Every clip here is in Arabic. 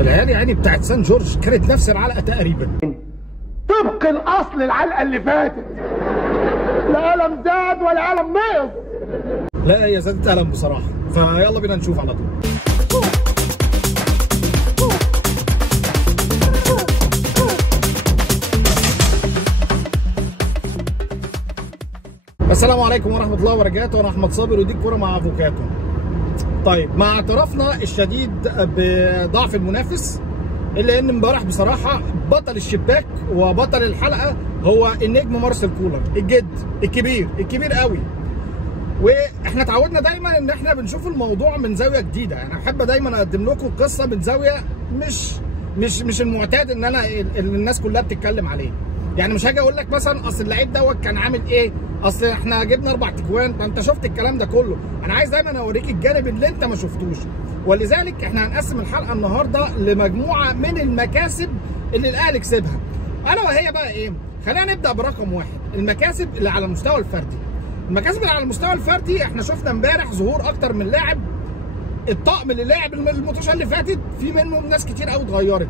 العيال يعني بتاعت سان جورج كانت نفس العلقه تقريبا، طبق الاصل العلقه اللي فاتت، لا قلم زاد ولا قلم نقص. لا هي زادت قلم بصراحه. فيلا بينا نشوف على طول. السلام عليكم ورحمه الله وبركاته. انا احمد صابر ودي الكوره مع افوكاتو. طيب مع اعترافنا الشديد بضعف المنافس، الا ان امبارح بصراحه بطل الشباك وبطل الحلقه هو النجم مارسيل كولر، الجد الكبير قوي. واحنا اتعودنا دايما ان احنا بنشوف الموضوع من زاويه جديده، يعني احب دايما اقدم لكم القصه من زاويه مش المعتاد ان الناس كلها بتتكلم عليه. يعني مش هاجي اقول لك مثلا اصل اللعيب دوت كان عامل ايه، اصل احنا جبنا 4 تجوان، ما انت شفت الكلام ده كله. انا عايز دايما اوريك الجانب اللي انت ما شفتوش، ولذلك احنا هنقسم الحلقه النهارده لمجموعه من المكاسب اللي الاهلي كسبها، الا وهي بقى ايه؟ خلينا نبدا برقم 1، المكاسب اللي على المستوى الفردي. المكاسب اللي على المستوى الفردي احنا شفنا امبارح ظهور اكتر من لاعب. الطقم اللي لعب الماتشات اللي فاتت في منهم ناس كتير قوي اتغيرت،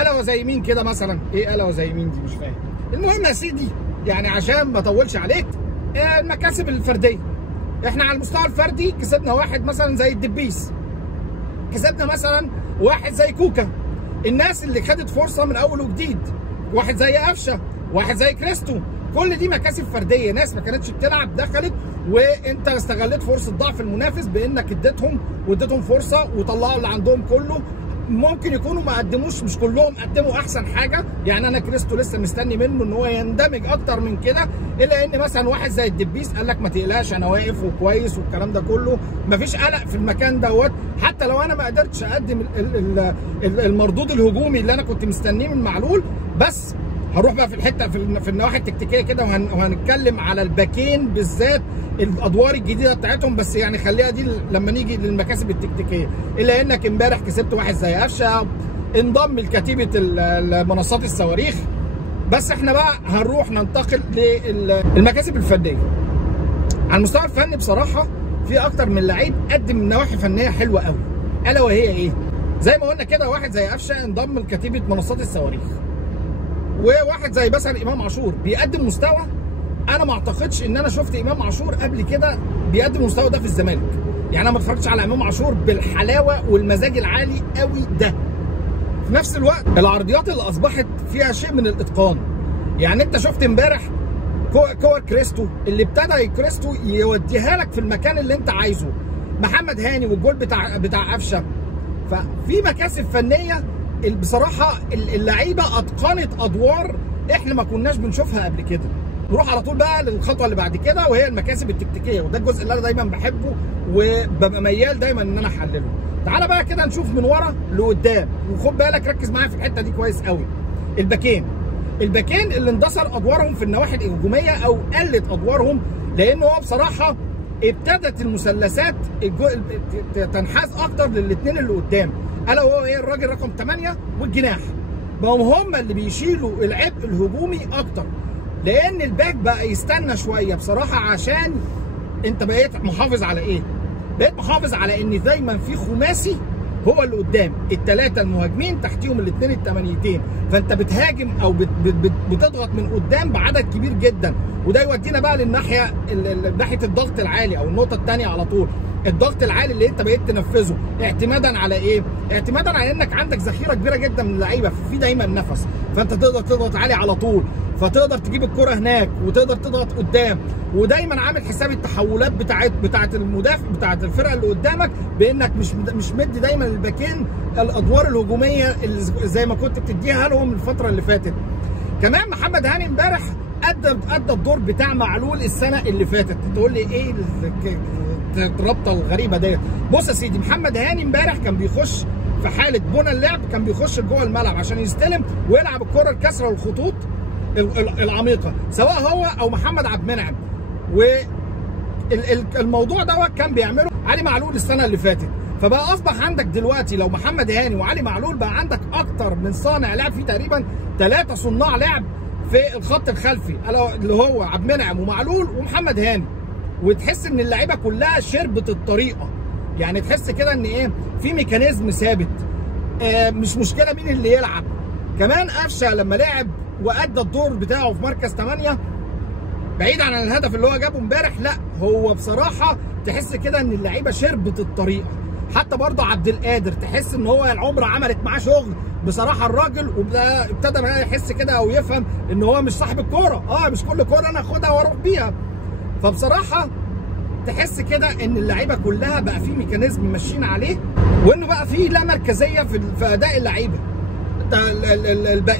الا وزي مين كده مثلا؟ ايه الا وزي مين دي؟ مش فاهم. المهم يا سيدي، يعني عشان ما اطولش عليك، المكاسب الفرديه احنا على المستوى الفردي كسبنا واحد مثلا زي الدبيس، كسبنا مثلا واحد زي كوكا، الناس اللي خدت فرصه من اول وجديد، واحد زي قفشه، واحد زي كريستو. كل دي مكاسب فرديه، ناس ما كانتش بتلعب دخلت، وانت استغلت فرصه ضعف المنافس بانك اديتهم فرصه وطلعوا اللي عندهم كله. ممكن يكونوا ما قدموش، مش كلهم قدموا احسن حاجه، يعني انا كريستو لسه مستني منه ان هو يندمج اكتر من كده، الا ان مثلا واحد زي الدبيس قال لك ما تقلقش انا واقف وكويس والكلام ده كله، مفيش قلق في المكان دوت. حتى لو انا ما قدرتش اقدم المردود الهجومي اللي انا كنت مستنيه من معلول، بس هنروح بقى في الحته في النواحي التكتيكيه كده، وهنتكلم على الباكين بالذات الادوار الجديده بتاعتهم، بس يعني خليها دي لما نيجي للمكاسب التكتيكيه. الا انك امبارح كسبت واحد زي قفشه، انضم لكتيبه المنصات الصواريخ. بس احنا بقى هنروح ننتقل للمكاسب الفنيه. على المستوى الفني بصراحه في اكتر من لعيب قدم نواحي فنيه حلوه قوي، الا وهي ايه؟ زي ما قلنا كده، واحد زي قفشه انضم لكتيبه منصات الصواريخ، وواحد زي مثلا امام عاشور بيقدم مستوى انا ما اعتقدش ان انا شفت امام عاشور قبل كده بيقدم المستوى ده في الزمالك. يعني انا ما اتفرجتش على امام عاشور بالحلاوه والمزاج العالي قوي ده. في نفس الوقت العرضيات اللي اصبحت فيها شيء من الاتقان، يعني انت شفت امبارح كور كريستو اللي ابتدى كريستو يوديها لك في المكان اللي انت عايزه، محمد هاني والجول بتاع قفشه. ففي مكاسب فنيه بصراحه، اللعيبه اتقنت ادوار احنا ما كناش بنشوفها قبل كده. نروح على طول بقى للخطوه اللي بعد كده، وهي المكاسب التكتيكيه، وده الجزء اللي انا دايما بحبه وببقى ميال دايما ان انا احلله. تعالى بقى كده نشوف من ورا لقدام، وخد بالك ركز معايا في الحته دي كويس قوي. الباكين اللي اندثر ادوارهم في النواحي الهجوميه او قلت ادوارهم، لان هو بصراحه ابتدت المثلثات تنحاز اكتر للاثنين اللي قدام، الا وهو ايه؟ الراجل رقم 8 والجناح، بقوا هم اللي بيشيلوا العبء الهجومي اكتر، لان الباك بقى يستنى شويه بصراحه، عشان انت بقيت محافظ على ايه؟ بقيت محافظ على ان دايما في خماسي هو اللي قدام، الثلاثه المهاجمين تحتيهم الاثنين الثمانيتين، فانت بتهاجم او بتضغط من قدام بعدد كبير جدا. وده يودينا بقى للناحيه ناحيه الضغط العالي، او النقطه الثانيه على طول، الضغط العالي اللي انت بقيت تنفذه اعتمادا على ايه؟ اعتمادا على انك عندك ذخيره كبيره جدا من اللعيبه، في دايما نفس، فانت تقدر تضغط عالي على طول، فتقدر تجيب الكره هناك وتقدر تضغط قدام، ودايما عامل حساب التحولات بتاعت المدافع بتاعت الفرقه اللي قدامك، بانك مش مدي دايما للباكين الادوار الهجوميه اللي زي ما كنت بتديها لهم الفتره اللي فاتت. كمان محمد هاني امبارح ادى الدور بتاع معلول السنه اللي فاتت. تقول لي ايه الرابطه الغريبه ديت؟ بص يا سيدي، محمد هاني امبارح كان بيخش في حاله بنى اللعب، كان بيخش جوه الملعب عشان يستلم ويلعب الكره الكسره والخطوط العميقه، سواء هو او محمد عبد المنعم. والموضوع دوت كان بيعمله علي معلول السنه اللي فاتت، فبقى اصبح عندك دلوقتي لو محمد هاني وعلي معلول، بقى عندك اكتر من صانع لعب، في تقريبا 3 صناع لعب في الخط الخلفي، اللي هو عبد المنعم ومعلول ومحمد هاني. وتحس ان اللعيبه كلها شربت الطريقه، يعني تحس كده ان ايه، في ميكانيزم ثابت. مش مشكله مين اللي يلعب. كمان قفشه لما لعب وادى الدور بتاعه في مركز 8 بعيد عن الهدف اللي هو جابه امبارح، لا هو بصراحه تحس كده ان اللعيبه شربت الطريقه. حتى برضه عبد القادر تحس ان هو العمره عملت معاه شغل بصراحه الراجل، وابتدى بقى يحس كده او يفهم ان هو مش صاحب الكوره، مش كل كوره انا اخدها واروح بيها. فبصراحه تحس كده ان اللعيبه كلها بقى في ميكانيزم ماشيين عليه، وانه بقى في لا مركزيه في اداء اللعيبه.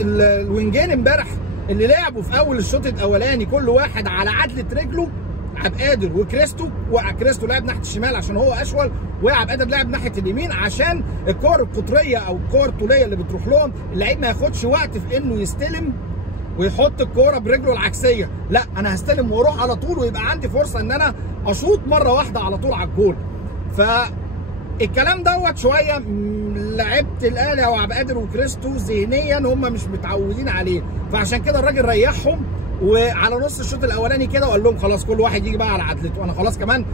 الوينجين امبارح اللي لعبوا في اول الشوط الاولاني كل واحد على عدله رجله، عبد القادر وكريستو لعب ناحيه الشمال عشان هو اشول، وعبد القادر لعب ناحيه اليمين عشان الكور القطريه او الكور الطوليه اللي بتروح لهم اللعيب ما ياخدش وقت في انه يستلم ويحط الكوره برجله العكسيه، لا انا هستلم واروح على طول ويبقى عندي فرصه ان انا اشوط مره واحده على طول على الجول. فالكلام دوت شويه لعيبه الاهلي او عبد القادر وكريستو ذهنيا هم مش متعودين عليه، فعشان كده الراجل ريحهم وعلى نص الشوط الاولاني كده وقال لهم خلاص كل واحد يجي بقى على عدلته. انا خلاص كمان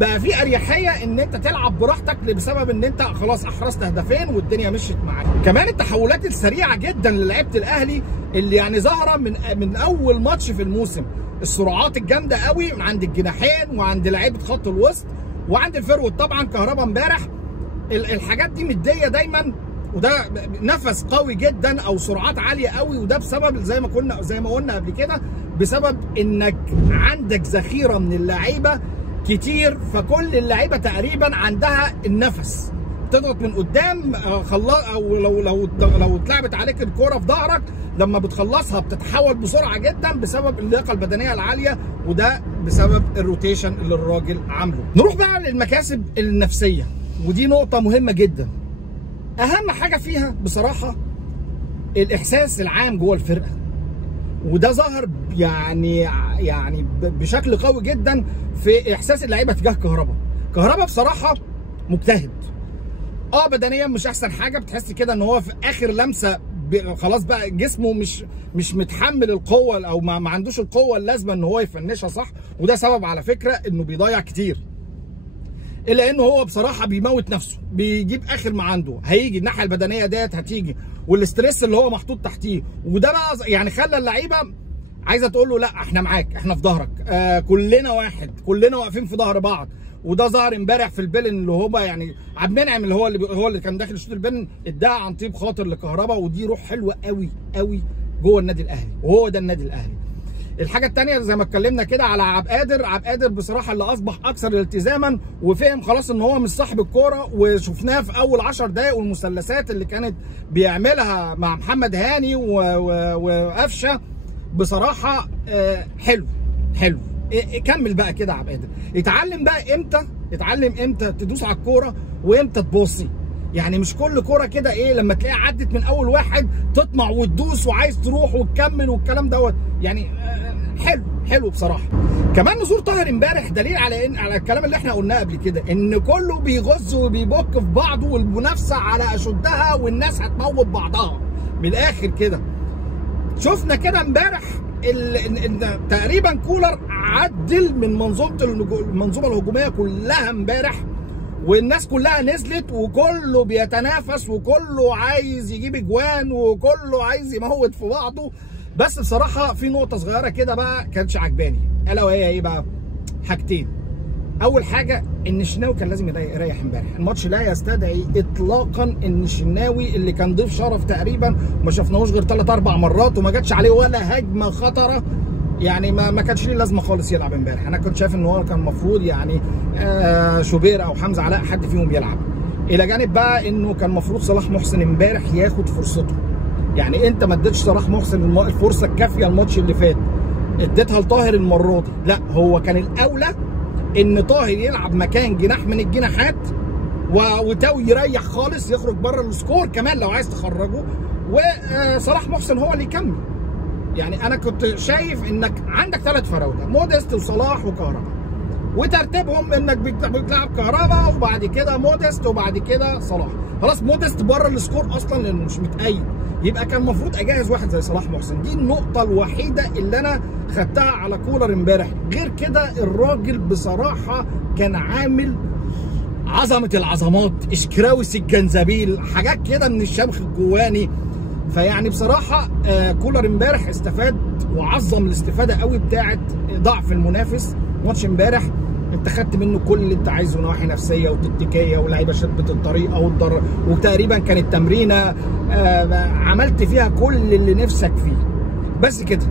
بقى في اريحيه ان انت تلعب براحتك بسبب ان انت خلاص احرزت هدفين والدنيا مشيت معاك. كمان التحولات السريعه جدا للعيبه الاهلي اللي يعني ظاهره من اول ماتش في الموسم، السرعات الجامده قوي من عند الجناحين وعند لعيبه خط الوسط وعند الفيرود طبعا كهربا امبارح. الحاجات دي مديه دايما، وده نفس قوي جدا او سرعات عاليه قوي، وده بسبب زي ما قلنا قبل كده بسبب انك عندك ذخيره من اللعيبه كتير، فكل اللعيبه تقريبا عندها النفس، تضغط من قدام او لو اتلعبت عليك الكوره في ظهرك لما بتخلصها بتتحول بسرعه جدا بسبب اللياقه البدنيه العاليه، وده بسبب الروتيشن اللي الراجل عامله. نروح بقى للمكاسب النفسيه، ودي نقطه مهمه جدا. اهم حاجه فيها بصراحه الاحساس العام جوه الفرقه، وده ظهر يعني بشكل قوي جدا في احساس اللعيبه تجاه كهربا بصراحه مجتهد. بدنيا مش احسن حاجه، بتحس كده ان هو في اخر لمسه خلاص بقى جسمه مش متحمل القوه او ما عندوش القوه اللازمه ان هو يفنشها صح، وده سبب على فكره انه بيضيع كتير. الا انه هو بصراحه بيموت نفسه، بيجيب اخر ما عنده، هيجي الناحيه البدنيه ديت هتيجي والاسترس اللي هو محطوط تحتيه، وده بقى يعني خلى اللعيبه عايزه تقول له لا احنا معاك، احنا في ظهرك، كلنا واحد، كلنا واقفين في ظهر بعض. وده ظهر امبارح في البيلن اللي هو يعني عبد المنعم اللي هو اللي كان داخل الشوط البيلن اداها عن طيب خاطر لكهربا، ودي روح حلوه قوي قوي جوه النادي الاهلي، وهو ده النادي الاهلي. الحاجه الثانيه زي ما اتكلمنا كده على عبد القادر بصراحه اللي اصبح اكثر التزاما وفهم خلاص ان هو مش صاحب الكوره، وشفناه في اول 10 دقائق والمثلثات اللي كانت بيعملها مع محمد هاني وقفشه بصراحه حلو. كمل بقى كده عبد القادر، اتعلم امتى تدوس على الكوره وامتى تبصي. يعني مش كل كوره كده لما تلاقيها عدت من اول واحد تطمع وتدوس وعايز تروح وتكمل والكلام دوت، يعني حلو بصراحه. كمان نزول طاهر امبارح دليل على الكلام اللي احنا قلناه قبل كده، ان كله بيغز وبيبك في بعضه والمنافسه على اشدها والناس هتموت بعضها من الاخر كده. شفنا كده امبارح تقريبا كولر عدل من المنظومه الهجوميه كلها امبارح، والناس كلها نزلت وكله بيتنافس وكله عايز يجيب اجوان وكله عايز يموت في بعضه. بس بصراحه في نقطه صغيره كده بقى كانتش عجباني، الا وهي ايه بقى؟ حاجتين. اول حاجه ان الشناوي كان لازم يريح امبارح، الماتش لا يستدعي اطلاقا ان الشناوي اللي كان ضيف شرف تقريبا ما شفناهوش غير 3 4 مرات وما جاتش عليه ولا هجمه خطره، يعني ما كانش ليه لازمه خالص يلعب امبارح. انا كنت شايف ان هو كان المفروض يعني شوبير او حمزه علاء حد فيهم يلعب، الى جانب بقى انه كان المفروض صلاح محسن امبارح ياخد فرصته. يعني انت ما اديتش صلاح محسن الفرصه الكافيه الماتش اللي فات، اديتها لطاهر المره دي، لا هو كان الاولى ان طاهر يلعب مكان جناح من الجناحات وتاوي يريح خالص يخرج بره السكور كمان لو عايز تخرجه، وصلاح محسن هو اللي يكمل. يعني انا كنت شايف انك عندك 3 فراوده، موديست وصلاح وكهربا، وترتيبهم انك بتلعب كهربا وبعد كده موديست وبعد كده صلاح. خلاص موديست بره السكور اصلا لانه مش متأيد، يبقى كان المفروض اجهز واحد زي صلاح محسن. دي النقطه الوحيده اللي انا خدتها على كولر امبارح، غير كده الراجل بصراحه كان عامل عظمه العظمات، اشكراوس الجنزبيل، حاجات كده من الشمخ الجواني. فيعني بصراحه كولر امبارح استفاد وعظم الاستفاده قوي بتاعه ضعف المنافس. ماتش امبارح انت خدت منه كل اللي انت عايزه، نواحي نفسيه وتكتيكيه ولاعيبه شدت الطريقه وتقريبا كانت تمرينه عملت فيها كل اللي نفسك فيه. بس كده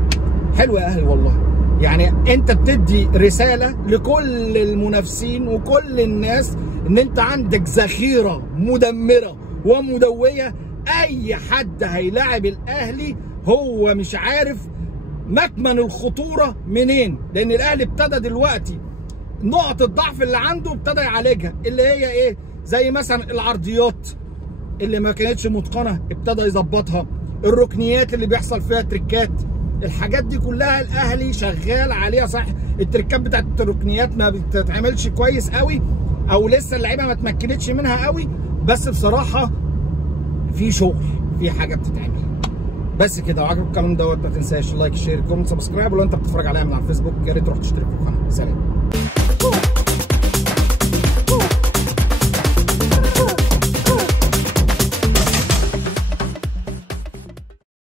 حلو يا اهلي والله. يعني انت بتدي رساله لكل المنافسين وكل الناس ان انت عندك ذخيره مدمره ومدويه. اي حد هيلاعب الاهلي هو مش عارف مكمن الخطوره منين، لان الاهلي ابتدى دلوقتي نقط الضعف اللي عنده ابتدى يعالجها، اللي هي ايه؟ زي مثلا العرضيات اللي ما كانتش متقنه ابتدى يظبطها، الركنيات اللي بيحصل فيها تريكات، الحاجات دي كلها الاهلي شغال عليها. صح التريكات بتاعت الركنيات ما بتتعملش كويس قوي او لسه اللعيبه ما اتمكنتش منها قوي، بس بصراحه في شغل، في حاجه بتتعمل. بس كده، وعجبك الكلام دوت ما تنساش لايك شير كومنت سبسكرايب، ولو انت بتتفرج عليا من على الفيسبوك يا ريت تروح تشترك في القناه. سلام.